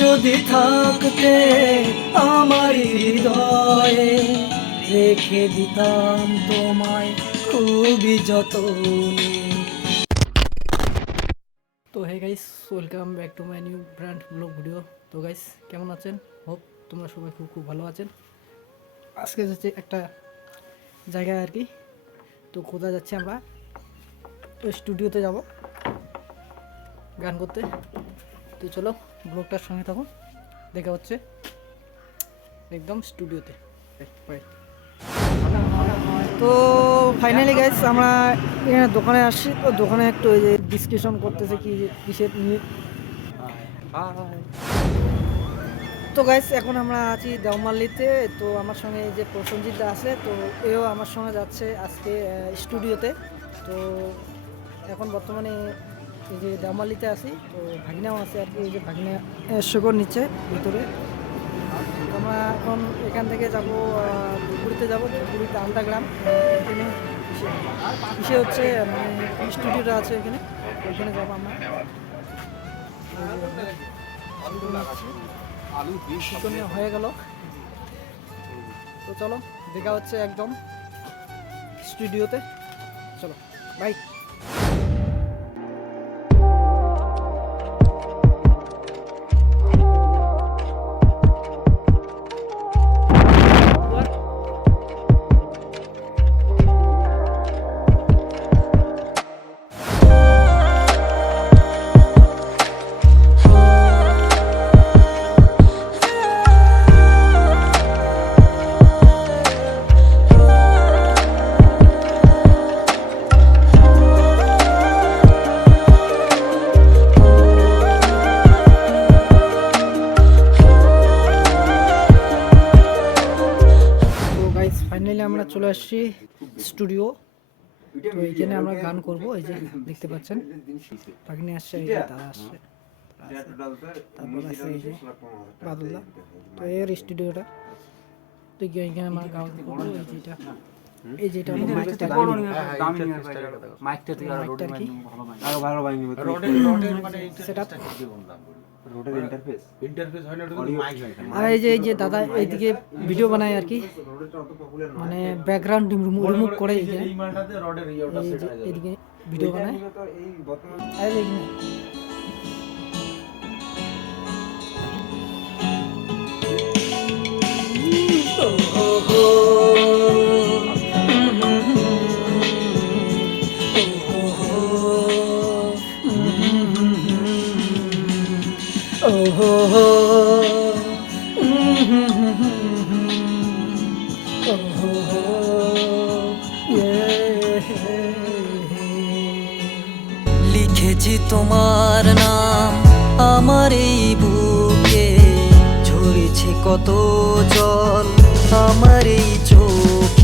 যদি থাকতে আমার হৃদয়ে রেখে দিতাম তোমায় খুবই যতনে। তো hey guys welcome back to my new brand vlog video তো গাইস কেমন আছেন? হোপ তোমরা সবাই খুব খুব ভালো আছেন। আজকে যাচ্ছে একটা জায়গায় আর কি। তো কোথায় যাচ্ছি আমরা? তো স্টুডিওতে যাব। গান করতে। তো চলো ব্লগটার সঙ্গে থাকুন দেখা হচ্ছে একদম স্টুডিওতে। তো ফাইনালি গাইস আমরা এখানে দোকানে আসছি। তো দোকানে একটু ওই যে ডিসকাশন করতেছে কি কিসের নিয়ে। তো গাইস এখন আমরা আছি দেওমাল্লিতে তো আমার সঙ্গে যে প্রসঞ্জিতটা আছে, তো এও আমার সঙ্গে যাচ্ছে আজকে স্টুডিওতে। তো এখন বর্তমানে এই যে দেওমাল্লিতে আছি তো ভাগিনাও আছে আর কি এই যে ভাগিনা শকর নিচ্ছে ভিতরে। আমরা এখন এখান থেকে যাব ধুপগুড়িতে যাব ধুপগুড়িতে আন্দাগ্রাম। এখানে কিসে- কিসে হচ্ছে মানে স্টুডিওটা আছে এখানে ওখানে যাব আমরা। হয়ে গেল। তো চলো দেখা হচ্ছে একদম স্টুডিওতে। চলো বাই ফাইনালি আমরা চলে আসছি স্টুডিও তো এইখানে আমরা গান করব এই যে দেখতে পাচ্ছেন। পাখিনি আসছে এই যে দাদা আসছে। তারপর আছে এই যে বাদুল্লা তো এর স্টুডিওটা তো এই- এইখানে আমরা গান করব এই যেটা এই যেটা মাইকটা মাইকটা আর ভালো রোডের ইন্টারফেস ইন্টারফেস হয় না মাইক হয় আর এই যে এই যে দাদা এইদিকে ভিডিও বানায় আর কি। মানে ব্যাকগ্রাউন্ড রিমুভ করে এই মালটাতে রডের ইয়েটা সেট যে হয়ে যাবে। এদিকে ভিডিও বানায়। তো এই লিখেছি তোমার নাম আমার এই বুকে ঝরেছে কত জল আমার এই চোখ।